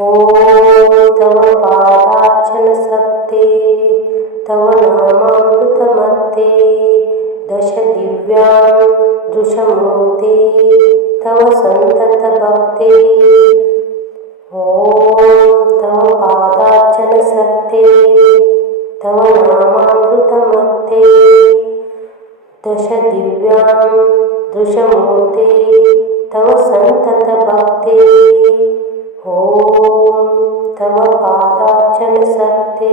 ॐ तव पादार्चनशक्ते तव नामामृतमत्ते दश दिव्यां दृशमूर्ते तव सन्ततभक्ते। ॐ तव पादार्चनशक्ते तव नामामृतमत्ते दश दिव्यां दृशमूर्ते तव सन्ततभक्ते। ॐ तव पादार्चनशक्ते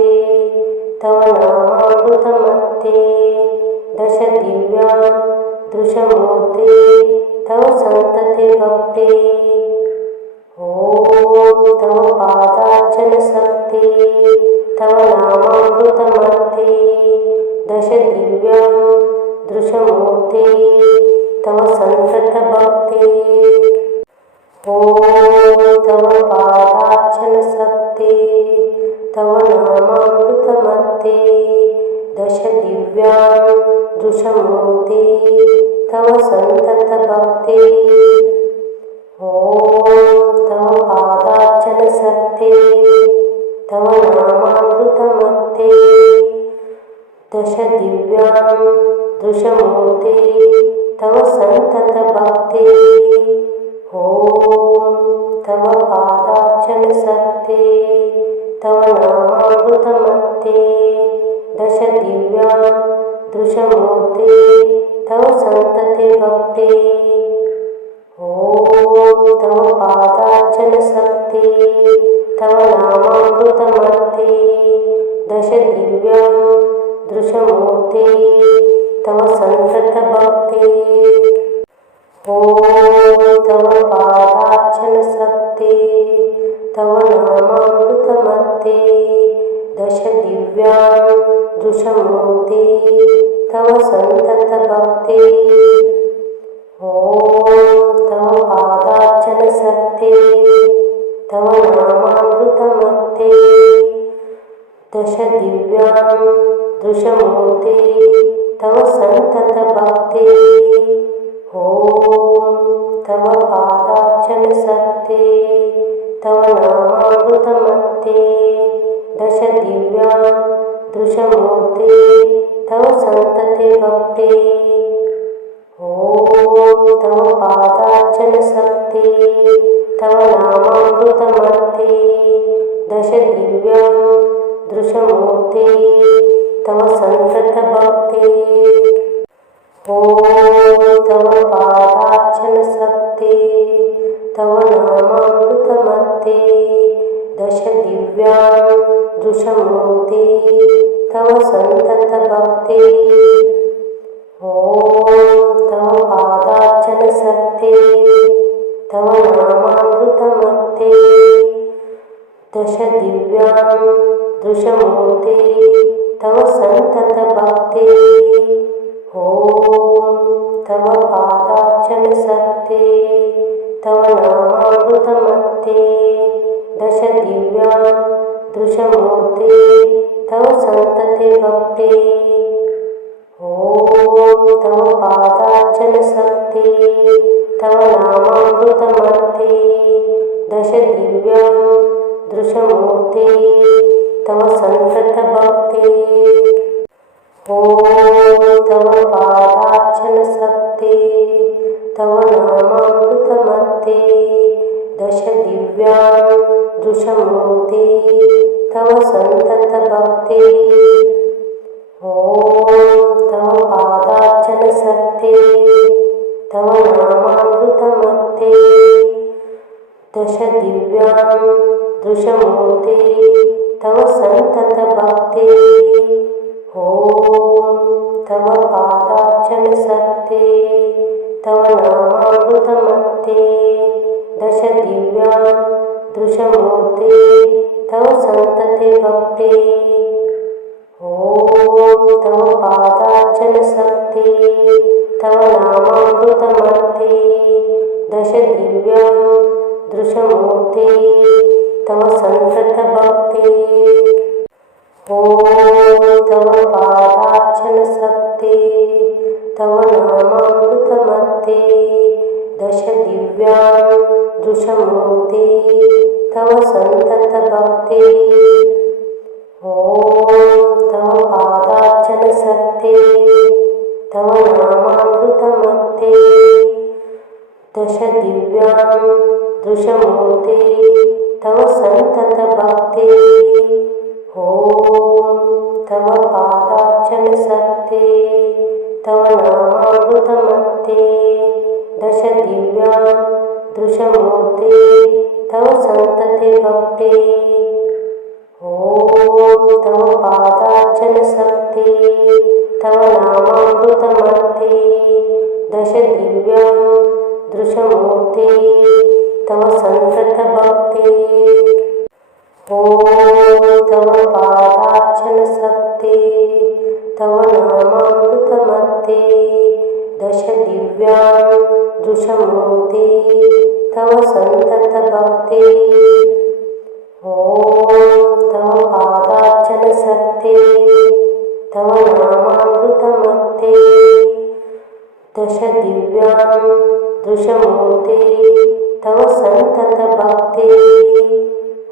तव नामामृतमत्ते दश दिव्यां दृशमूर्ते तव सन्ततभक्ते। ॐ तव पादार्चनशक्ते तव नामामृतमत्ते दश दिव्यां दृशमूर्ते तव सन्ततभक्ते। ॐ तव पादार्चनशक्ते तव नामामृतमत्ते दश दिव्यां दृशमूर्ते तव सन्ततभक्ते। ॐ तव पादार्चनशक्ते तव नामामृतमत्ते दश दिव्यां दृशमूर्ते तव सन्ततभक्ते। ॐ तव पादार्चनशक्ते तव नामामृतमत्ते दश दिव्यां दृशमूर्ते तव सन्ततभक्ते। ॐ तव पादार्चनशक्ते तव नामामृतमत्ते दश दिव्यां दृशमूर्ते तव सन्ततभक्ते। ॐ तव पादार्चनशक्ते तव नामामृतमत्ते दश दिव्यां दृशमूर्ते तव सन्ततभक्ते। ॐ तव पादार्चनशक्ते तव नामामृतमत्ते दश दिव्यां दृशमूर्ते तव सन्ततभक्ते। ॐ तव पादार्चनशक्ते तव नामामृतमत्ते दश दिव्यां दृशमूर्ते तव सन्ततभक्ते। ॐ तव पादार्चनशक्ते तव नामामृतमत्ते दश दिव्यां दृशमूर्ते तव सन्ततभक्ते। ॐ तव पादार्चनशक्ते तव नामामृतमत्ते दश दिव्यां दृशमूर्ते तव सन्ततभक्ते। ॐ तव पादार्चनशक्ते तव नामामृतमत्ते दश दिव्यां दृशमूर्ते तव सन्ततभक्ते। ॐ तव पादार्चनशक्ते तव नामामृतमत्ते दश दिव्यां दृशमूर्ते तव सन्ततभक्ते। ॐ तव पादार्चनशक्ते तव नामामृतमत्ते दश दिव्यां दृशमूर्ते तव सन्ततभक्ते। ॐ तव पादार्चनशक्ते तव नामामृतमत्ते दश दिव्यां दृशमूर्ते तव सन्ततभक्ते। ॐ तव पादार्चनशक्ते तव नामामृतमत्ते दश दिव्यां दृशमूर्ते तव सन्ततभक्ते। ॐ तव पादार्चनशक्ते तव नामामृतमत्ते दश दिव्यां दृशमूर्ते तव सन्ततभक्ते। ॐ तव पादार्चनशक्ते तव नामामृतमत्ते दश दिव्यां दृशमूर्ते तव सन्ततभक्ते। ॐ तव पादार्चनशक्ते तव नामामृतमत्ते दश दिव्यां दृशमूर्ते तव तव संतत भक्ति। ॐ तव पादार्चन शक्ति तव नामामृतमत्ते दश दिव्यां दृशमूर्ते तव संतत भक्ति। ॐ तव पादार्चन शक्ति तव नामामृतमत्ते दश दिव्यां दृशमूर्ते तव संतते भक्ति। ॐ तव पादार्चन शक्ति तव नामामृतमत्ते दश दिव्यां दृशमूर्ते तव संतत भक्ति। ॐ तव पादार्चन शक्ति तव नामामृतमत्ते दश दिव्यां दृशमूर्ते तव संतत भक्ति। ॐ तव पादार्चन शक्ति तव नामामृतमत्ते दश दिव्यां दृशमूर्ते तव संतत भक्ति।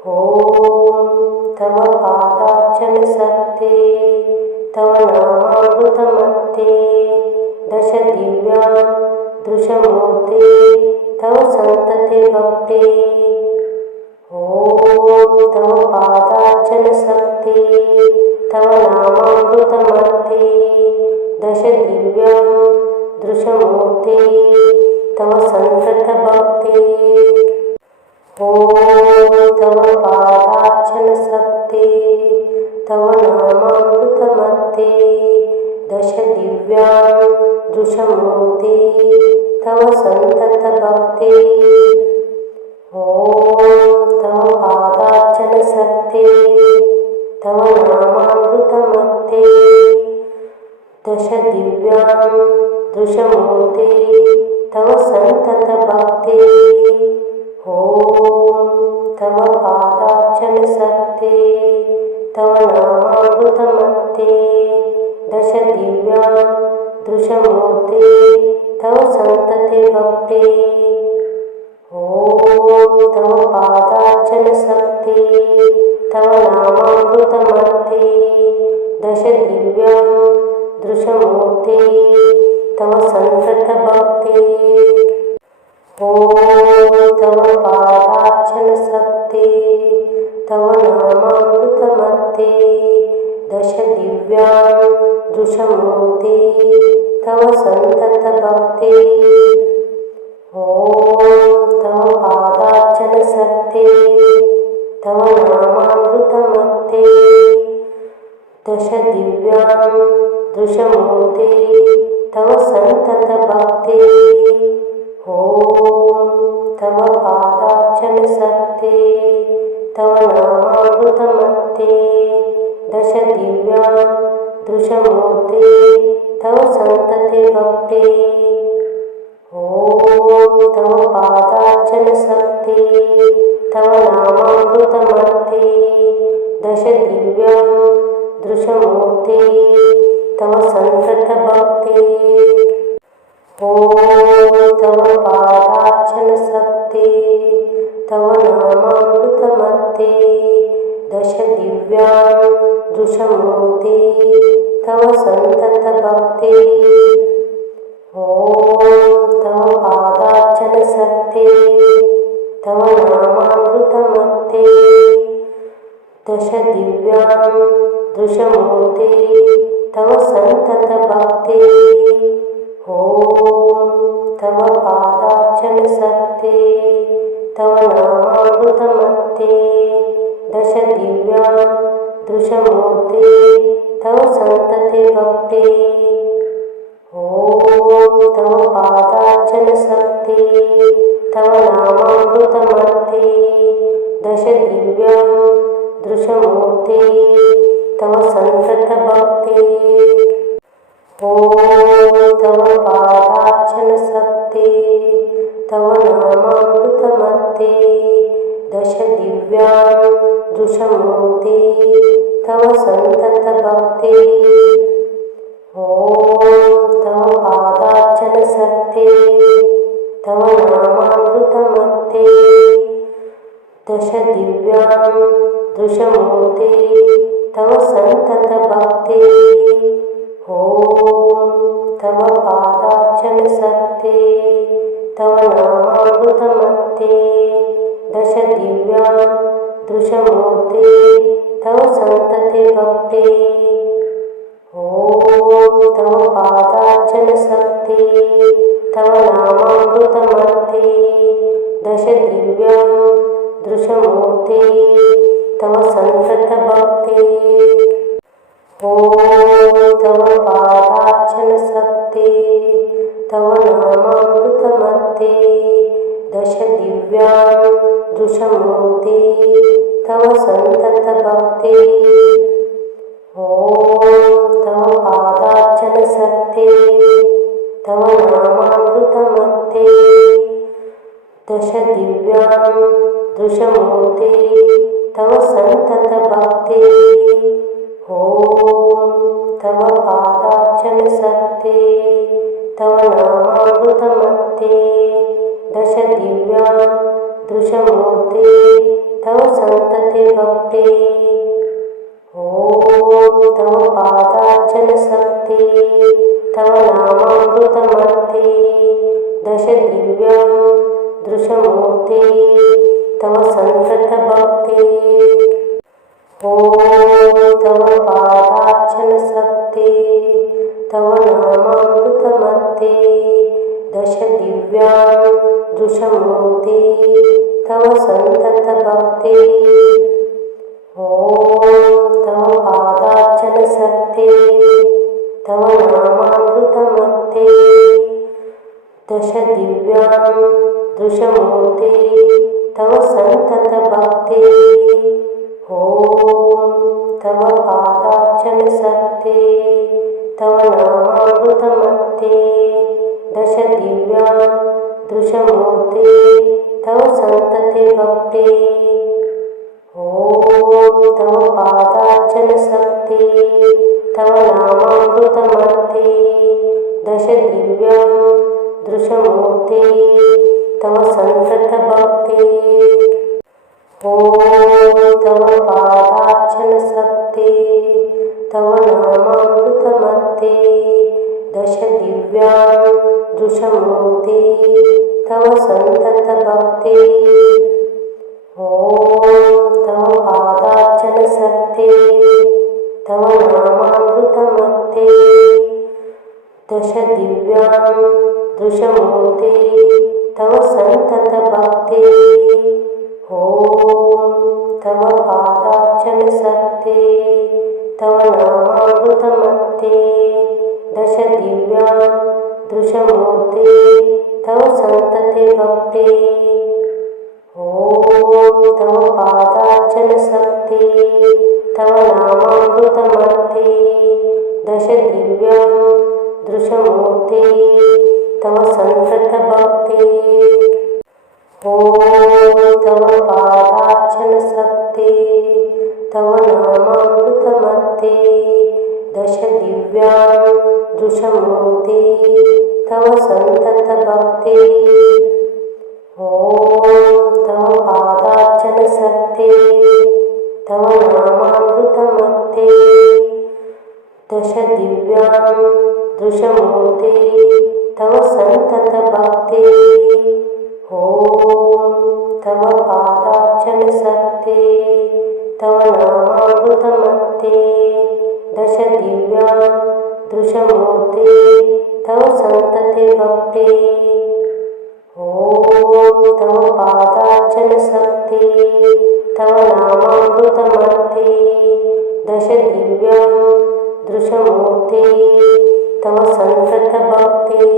ॐ तव पादार्चन शक्ति तव नामामृतमत्ते दश दिव्यां दृशमूर्ते तव संतते भक्ति। ॐ तव पादार्चन शक्ति तव नामामृतमत्ते दश दिव्यां दृशमूर्ते तव संतत भक्ति। ॐ तव पादार्चन शक्ति तव नामामृतमत्ते दश दिव्यां दृशमूर्ते तव संतत भक्ति। ॐ तव पादार्चन शक्ति तव नामामृतमत्ते दश दिव्यां दृशमूर्ते तव संतत भक्ति। ॐ तव पादार्चन शक्ति तव नामामृतमत्ते दश दिव्यां दृशमूर्ते तव संतते भक्ति। ॐ तव पादार्चन शक्ति तव नामामृतमत्ते दश दिव्यां दृशमूर्ते तव संतत भक्ति। ॐ तव पादार्चन शक्ति तव नामामृतमत्ते दश दिव्यां दृशमूर्ते तव संतत भक्ति। ॐ तव पादार्चन शक्ति तव नामामृतमत्ते दश दिव्यां दृशमूर्ते तव संतत भक्ति। ॐ तव पादार्चन शक्ति तव नामामृतमत्ते दश दिव्यां दृशमूर्ते तव संतते भक्ति। ॐ तव पादार्चन शक्ति तव नामामृतमत्ते दश दिव्यां दृशमूर्ते तव संतत भक्ति। ॐ तव पादार्चन शक्ति तव नामामृतमत्ते दश दिव्यां दृशमूर्ते तव संतत भक्ति। ॐ तव पादार्चन शक्ति तव नामामृतमत्ते दश दिव्यां दृशमूर्ते तव संतत भक्ति। ॐ तव पादार्चन शक्ति तव नामामृतमत्ते दश दिव्यां दृशमूर्ते तव संतते भक्ति। ॐ तव पादार्चन शक्ति तव नामामृतमत्ते दश दिव्यां दृशमूर्ते तव संतत भक्ति। ॐ तव पादार्चन शक्ति तव नामामृतमत्ते दश दिव्यां दृशमूर्ते तव संतत भक्ति। ॐ तव पादार्चन शक्ति तव नामामृतमत्ते दश दिव्यां दृशमूर्ते तव सन्ततभक्ते ॐ तव पादार्चनसक्ते तव नामामृतमत्ते दश दिव्यां दृशमूर्ते तव सन्तते भक्ते ॐ तव पादार्चनसक्ते तव नामामृतमत्ते दश दिव्यां दृशमूर्ते तव सन्ततभक्ते ॐ तव पादार्चनसक्ते तव नामामृतमत्ते दश दिव्यां दृशमूर्ते तव सन्ततभक्ते ॐ तव पादार्चनसक्ते तव नामामृतमत्ते दश दिव्यां दृशमूर्ते तव सन्ततभक्ते ॐ तव पादार्चनसक्ते तव नामामृतमत्ते दश दिव्यां दृशमूर्ते तव सन्तते भक्ते ॐ तव पादार्चनसक्ते तव नामामृतमत्ते दश दिव्यां दृशमूर्ते तव सन्ततभक्ते ॐ तव पादार्चनसक्ते तव नामामृतमत्ते दश दिव्यां दृशमूर्ते तव सन्ततभक्ते ॐ तव पादार्चनसक्ते तव नामामृतमत्ते दश दिव्यां दृशमूर्ते तव सन्ततभक्ते ॐ तव पादार्चनसक्ते तव नामामृतमत्ते दश दिव्यां दृशमूर्ते तव सन्तते भक्ते ॐ तव पादार्चनसक्ते तव नामामृतमत्ते दश दिव्यां दृशमूर्ते तव सन्ततभक्ते ॐ तव पादार्चनसक्ते तव नामामृतमत्ते दश दिव्यां दृशमूर्ते तव सन्ततभक्ते ॐ तव पादार्चनसक्ते तव नामामृतमत्ते दश दिव्यां दृशमूर्ते तव सन्ततभक्ते ॐ तव पादार्चनसक्ते तव नामामृतमत्ते दश दिव्यां दृशमूर्ते तव सन्तते भक्ते ॐ तव पादार्चनसक्ते तव नामामृतमत्ते दश दिव्यां दृशमूर्ते तव सन्ततभक्ते ॐ तव पादार्चनसक्ते तव नामामृतमत्ते दश दिव्यां दृशमूर्ते तव सन्ततभक्ते ॐ तव पादार्चनसक्ते तव नामामृतमत्ते दश दिव्यां दृशमूर्ते तव सन्ततभक्ते ॐ तव पादार्चनसक्ते तव नामामृतमत्ते दश दिव्यां दृशमूर्ते तव सन्तते भक्ते ॐ तव पादार्चनसक्ते तव नामामृतमत्ते दश दिव्यां दृशमूर्ते तव सन्ततभक्ते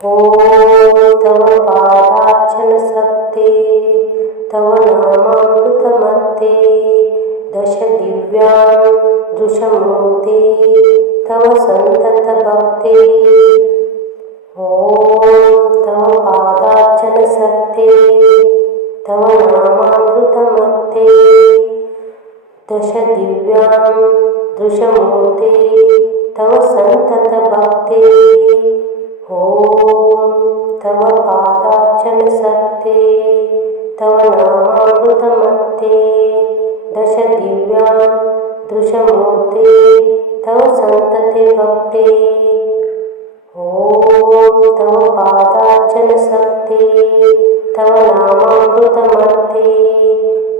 ॐ तव पादार्चनसक्ते तव नामामृतमत्ते दश दिव्यां दृशमूर्ते तव सन्ततभक्ते ॐ तव पादार्चनसक्ते तव नामामृतमत्ते दश दिव्यां दृशमूर्ते तव सन्ततभक्ते ॐ तव पादार्चनसक्ते तव नाम भक्ते ॐ तव पादार्चनशक्ते तव नामामृतमत्ते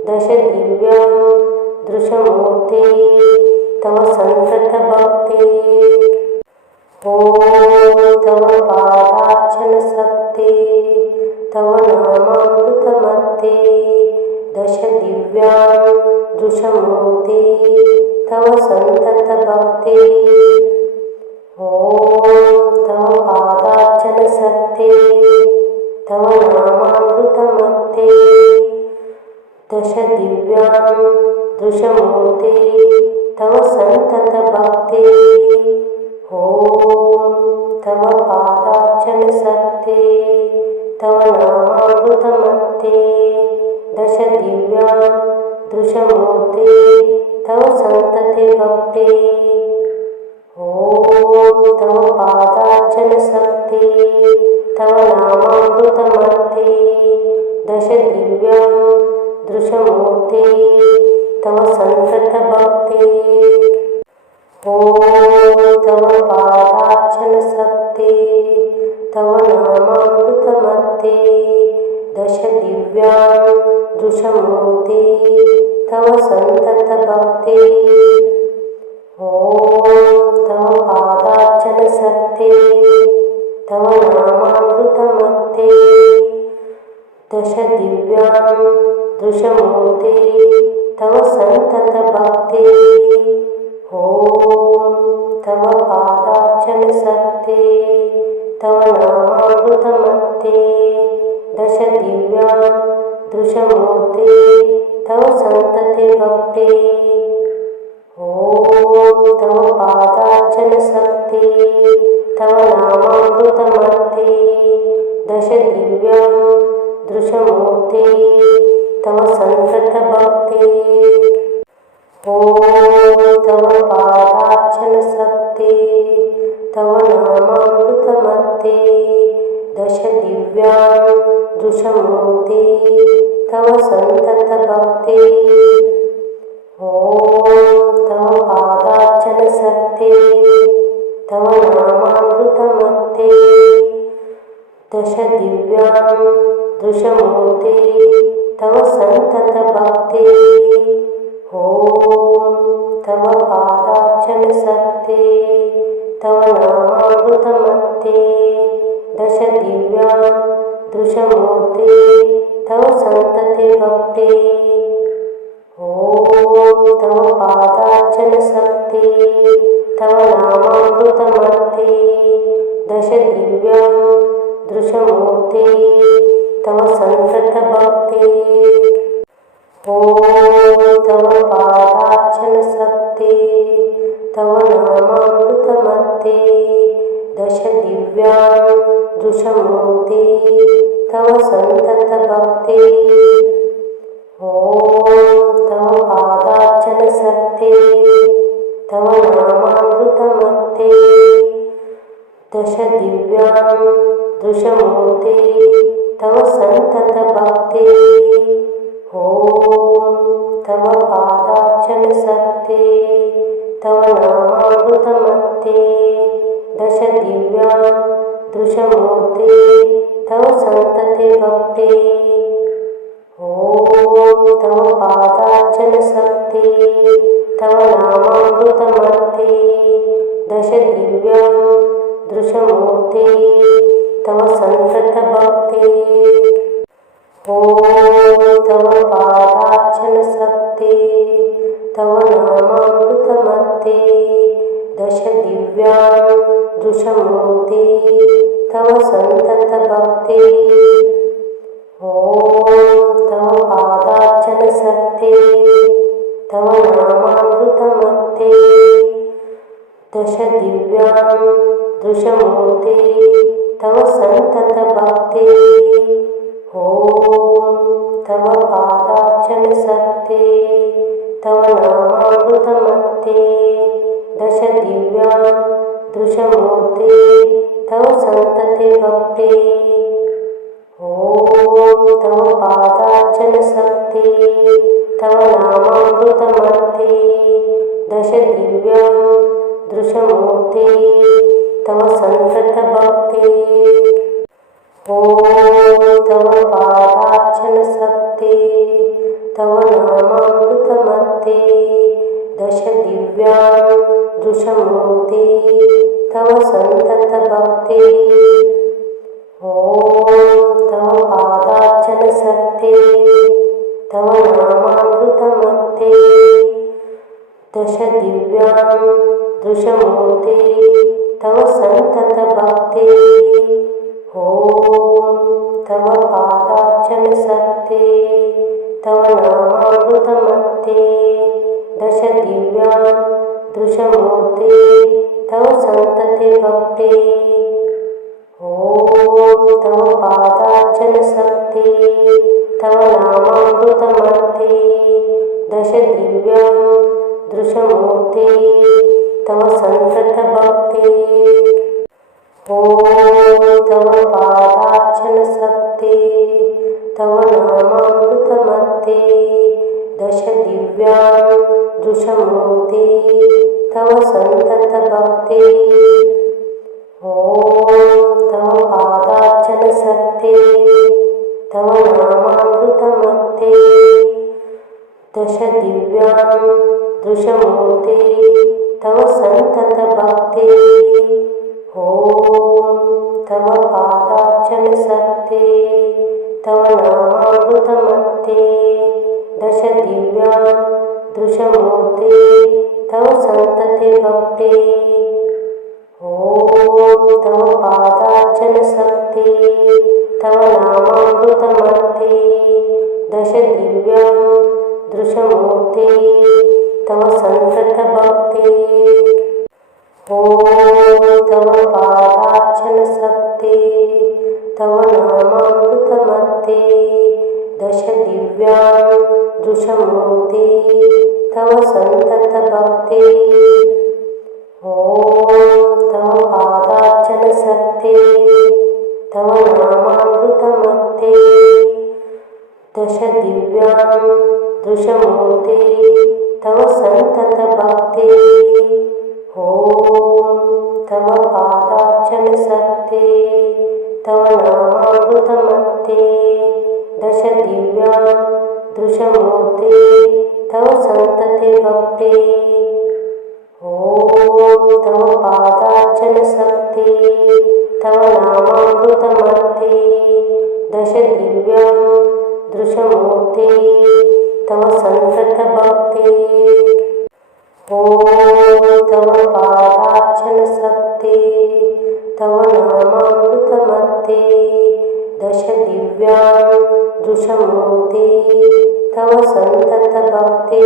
दश दिव्यां दृशमूर्ते तव सन्ततभक्ते ॐ तव पादार्चनशक्ते तव नामामृतमत्ते दश दिव्यां दृशमूर्ते तव सन्ततभक्ते ॐ तव पादार्चनशक्ते तव नामामृतमत्ते दश दिव्यां दृशमूर्ते तव सन्ततभक्ते ॐ तव पादार्चनशक्ते तव नामामृतमत्ते दश दिव्यां दृशमूर्ते तव सन्ततभक्ते ॐ तव पादार्चनशक्ते तव नामामृतमत्ते दश दिव्यां दृशमूर्ते तव सन्ततभक्ते ॐ तव पादार्चनशक्ते तव नामामृतमत्ते दश दिव्यां दृशमूर्ते तव सन्ततभक्ते ॐ तव पादार्चनशक्ते तव नामामृतमत्ते दश दिव्यां दृशमूर्ते तव सन्ततभक्ते ॐ तव पादार्चनशक्ते तव नामामृतमत्ते दश दिव्यां दृशमूर्ते तव सन्ततभक्ते ॐ तव पादार्चनशक्ते तव नामामृतमत्ते दश दिव्यां दृशमूर्ते तव सन्ततभक्ते ॐ तव पादार्चनशक्ते तव नामामृतमत्ते दश दिव्यां दृशमूर्ते तव सन्ततभक्ते ॐ तव पादार्चनशक्ते तव नामामृतमत्ते दश दिव्यां दृशमूर्ते तव सन्ततभक्ते ॐ तव पादार्चनशक्ते तव नामामृतमत्ते दश दिव्यां दृशमूर्ते तव सन्ततभक्ते ॐ तव पादार्चनशक्ते तव नामामृतमत्ते दश दिव्यां दृशमूर्ते तव सन्ततभक्ते ॐ तव पादार्चनशक्ते तव नामामृतमत्ते दश दिव्यां दृशमूर्ते तव सन्ततभक्ते ॐ तव पादार्चनशक्ते तव नामामृतमत्ते दश दिव्यां दृशमूर्ते तव सन्ततभक्ते ॐ तव पादार्चनशक्ते तव नामामृतमत्ते दश दिव्यां दृशमूर्ते तव सन्ततभक्ते ॐ तव पादार्चनशक्ते तव नामामृतमत्ते दश दिव्यां दृशमूर्ते तव सन्ततभक्ते ॐ तव पादार्चनशक्ते तव नामामृतमत्ते दश दिव्यां दृशमूर्ते तव सन्ततभक्ते ॐ तव पादार्चनशक्ते तव नामामृतमत्ते दश दिव्यां दृशमूर्ते तव सन्ततभक्ते ॐ तव पादार्चनशक्ते तव नामामृतमत्ते दश दिव्यां दृशमूर्ते तव सन्ततभक्ते ॐ तव पादार्चनशक्ते तव नामामृतमत्ते दश दिव्यां दृशमूर्ते दशमूर्ते तव सन्ततभक्ते ॐ तव पादार्चनशक्ते तव नामामृतमत्ते दशदिव्यां दृशमूर्ते तव सन्ततभक्ते ॐ तव पादार्चनशक्ते तव नामामृतमत्ते दशदिव्यां दृशमूर्ते तव सन्ततभक्ते ॐ तव पादार्चनशक्ते तव नामामृतमत्ते दशदिव्यां दृशमूर्ते तव सन्ततभक्ते ॐ तव पादार्चनशक्ते तव नामामृतमत्ते दशदिव्यां दृशमूर्ते तव सन्ततभक्ते ॐ तव पादार्चनशक्ते तव नामामृतमत्ते दशदिव्यां दृशमूर्ते तव सन्ततभक्ते ॐ तव पादार्चनशक्ते तव नामामृतमत्ते दशदिव्यां दृशमूर्ते तव सन्ततभक्ते ॐ तव पादार्चनशक्ते तव नामामृतमत्ते दशदिव्यां दृशमूर्ते तव सन्ततभक्ते ॐ तव पादार्चनशक्ते तव नामामृतमत्ते दशदिव्यां दृशमूर्ते तव सन्ततभक्ते ॐ तव पादार्चनशक्ते तव नामामृतमत्ते दशदिव्यां दृशमूर्ते तव सन्ततभक्ते ॐ तव पादार्चनशक्ते तव नामामृतमत्ते दशदिव्यां दृशमूर्ते तव सन्ततभक्ते ॐ तव पादार्चनशक्ते तव नामामृतमत्ते दशदिव्यां दृशमूर्ते तव सन्ततभक्ते ॐ तव पादार्चनशक्ते तव नामामृतमत्ते दशदिव्यां दृशमूर्ते तव सन्ततभक्ते ॐ तव पादार्चनशक्ते तव नामामृतमत्ते दशदिव्यां दृशमूर्ते तव सन्ततभक्ते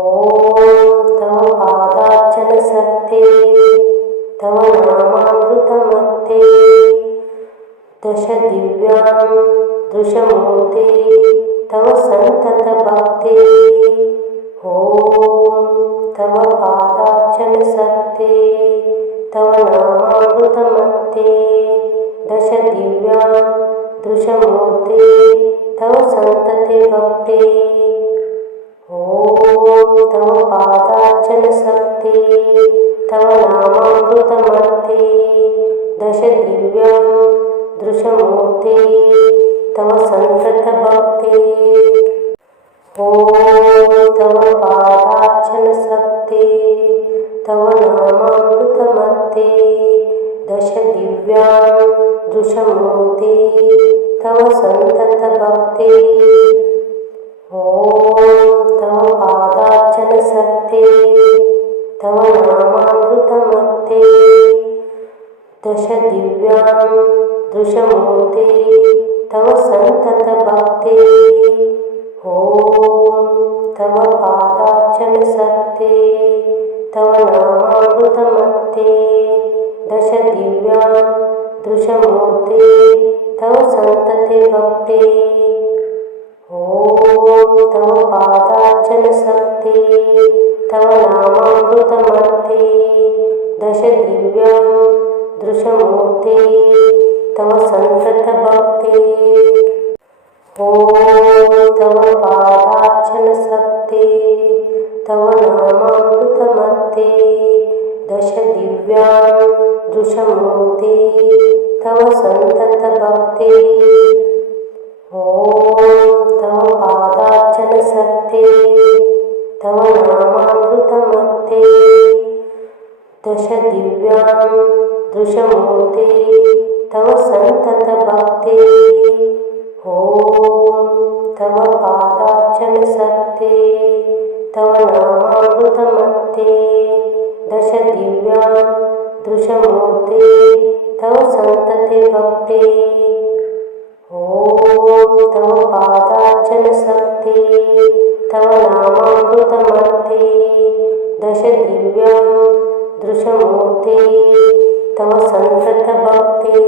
ॐ तव पादार्चनशक्ते तव नामामृतमत्ते दशदिव्यां दृशमूर्ते तव सन्ततभक्ते ॐ तव पादार्चनशक्ते तव नामामृतमत्ते दशदिव्यां दृशमूर्ते तव सन्ततभक्ते ॐ तव पादार्चनशक्ते तव नामामृतमत्ते दशदिव्यां दृशमूर्ते तव सन्ततभक्ते ॐ तव पादार्चनशक्ते तव नामामृतमत्ते दशदिव्यां दृशमूर्ते तव सन्ततभक्ते ॐ तव पादार्चनशक्ते तव नामामृतमत्ते दशदिव्यां दृशमूर्ते तव सन्ततभक्ते ॐ तव पादार्चनशक्ते तव नामामृतमत्ते दशदिव्यां दृशमूर्ते तव सन्ततभक्ते ॐ तव पादार्चनशक्ते तव नामामृतमत्ते दशदिव्यां दृशमूर्ते तव सन्ततभक्ते ॐ तव पादार्चनशक्ते तव नामामृतमत्ते शक्ते तव नामामृतमत्ते दश दिव्यां दृशमूर्ते तव सन्ततभक्ते ॐ तव पादार्चनशक्ते तव नामामृतमत्ते दश दिव्यां दृशमूर्ते तव सन्तते भक्ते ॐ तव पादार्चनशक्ते तव नामामृतमत्ते दश दिव्यां दृशमूर्ते तव सन्ततभक्ते